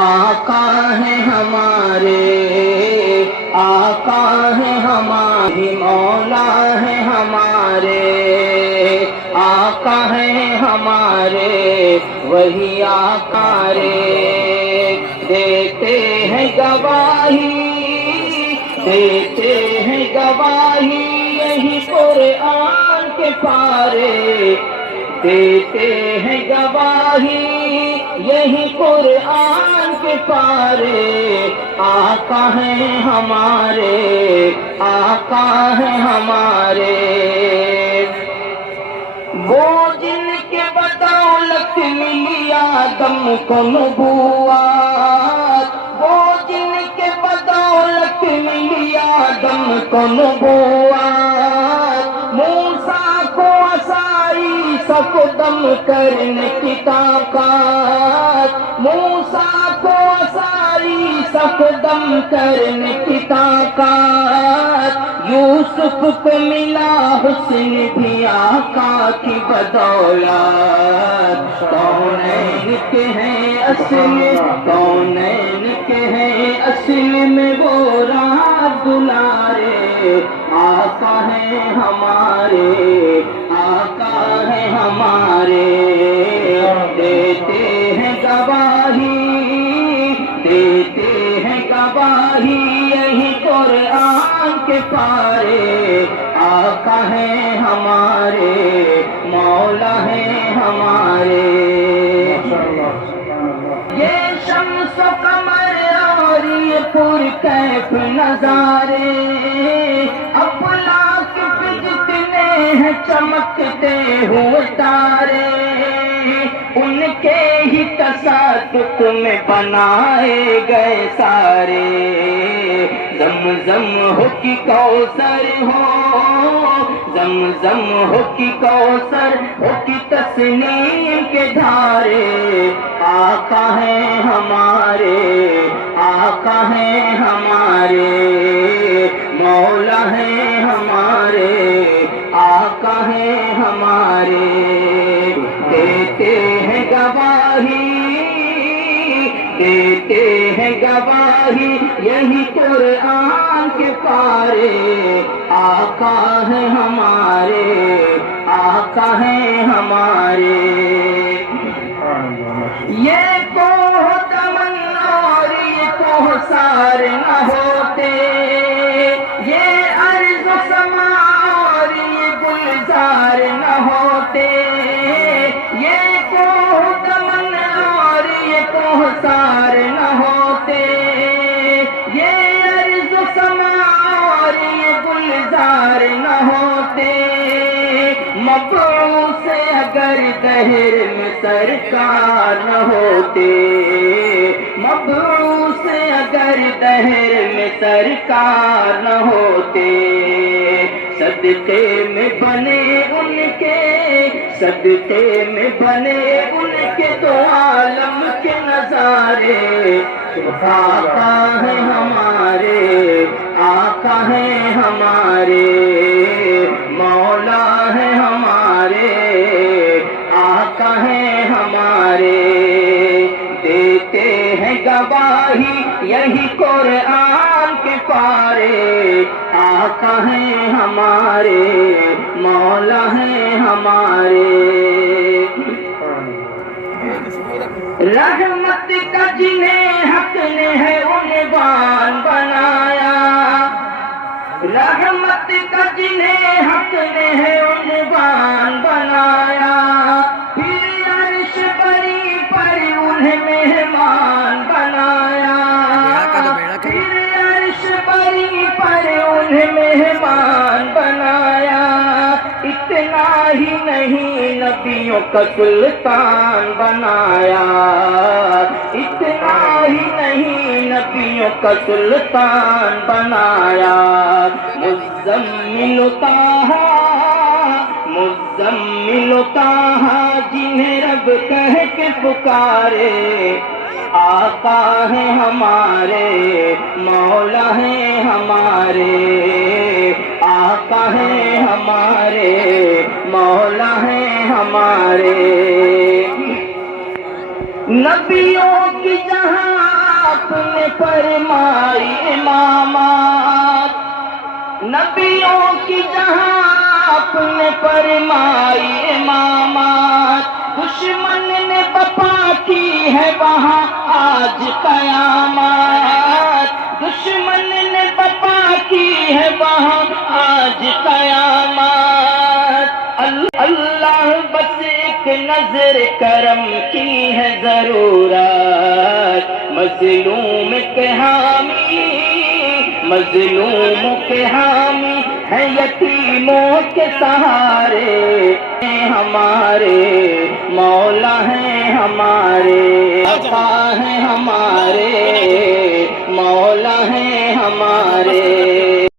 آقا ہے ہمارے، آقا ہے ہماری، مولا ہے ہمارے، آقا ہے ہمارے، وہی آقا رے، دیتے ہیں گواہی، دیتے ہیں گواہی یہی قرآن کے پارے، دیتے ہیں گواہی یہی قرآن کے پارے، آقا ہیں ہمارے، آقا ہیں ہمارے، وہ جن کے بدولت ملی آدم کو نبوت، وہ جن کے بدولت ملی آدم کو نبوت، موسیٰ کو عصائی سکدم کرنے کی طاقت، موسیٰ کو عصائی سکدم کرنے کی طاقت، یوسف کو ملا حسن بھی آقا کی بدولت، کونین کے ہیں اصل، کونین کے ہیں اصل میں وہ رات دلارے، آقا ہیں ہمارے، آقا ہیں ہمارے، دیتے ہیں گواہی، دیتے ہیں گواہی یہی قرآن کے پارے، آقا ہیں ہمارے، مولا ہیں ہمارے، یہ شمس و قمر اور یہ پرکیف نظارے، افلاک پہ جتنے ہیں چمکتے ہوئے تارے، ان کے ہی تصادق میں بنائے گئے سارے، زمزم ہو کہ کوثر ہو، زمزم ہو کہ کوثر ہو کہ تسنیم کے دھارے، آقا ہیں ہمارے، آقا ہیں ہمارے، مولا ہیں ہمارے، آقا ہیں ہمارے، دیتے ہیں گواہی، دیتے ہیں گواہی یہی قرآن کے پارے، آقا ہیں ہمارے، آقا ہیں ہمارے، یہ کوہ دمن اور یہ کوثر نہ ہوتے، یہ ارض و سما اور یہ گلزار نہ ہوتے، یہ کوہ دمن اور یہ کوثر نہ ہوتے، یہ ارض و سما اور یہ گلزار نہ ہوتے، مبعوث اگر دہر میں سرکار نہ ہوتے، مبعوث اگر دہر میں سرکار نہ ہوتے، صدقے میں بنے ان کے، صدقے میں بنے ان کے دو عالم کے نظارے، آقا ہیں ہمارے، آقا ہیں ہمارے، مولا ہیں ہمارے، آقا ہیں ہمارے، دیتے ہیں گواہی یہی قرآن کے پارے، آقا ہیں ہمارے، مولا ہیں ہمارے، رحمت کا جنہیں حق نے ہے عنوان بنایا، رحمت کا جنہیں حق نے ہے عنوان بنایا، پھر عرش بری پر انہیں مہمان بنایا، پھر عرش بری پر انہیں مہمان بنایا، اتنا ہی نہیں نبیوں کا سلطان بنایا، اتنا ہی نہیں نبیوں کا سلطان بنایا، مزمل طٰہٰ، مزمل طٰہٰ جنہیں رب کہہ کے پکارے، آقا ہیں ہمارے، مولا ہیں ہمارے، آقا ہیں ہمارے، مولا ہیں ہمارے، نبیوں کی جہاں آپ نے فرمائی امامات، نبیوں کی جہاں آپ نے فرمائی امامات، دشمن نے بپا کی ہے وہاں آج قیامات، دشمن نے بپا کی ہے وہاں آج قیامات۔ اللہ بس ایک نظر کرم کی ہے ضرورت، مظلوم کے حامی، مظلوم کے حامی ہے، یتیموں کے سہارے ہمارے مولا ہیں، ہمارے آقا ہیں، ہمارے مولا ہیں ہمارے۔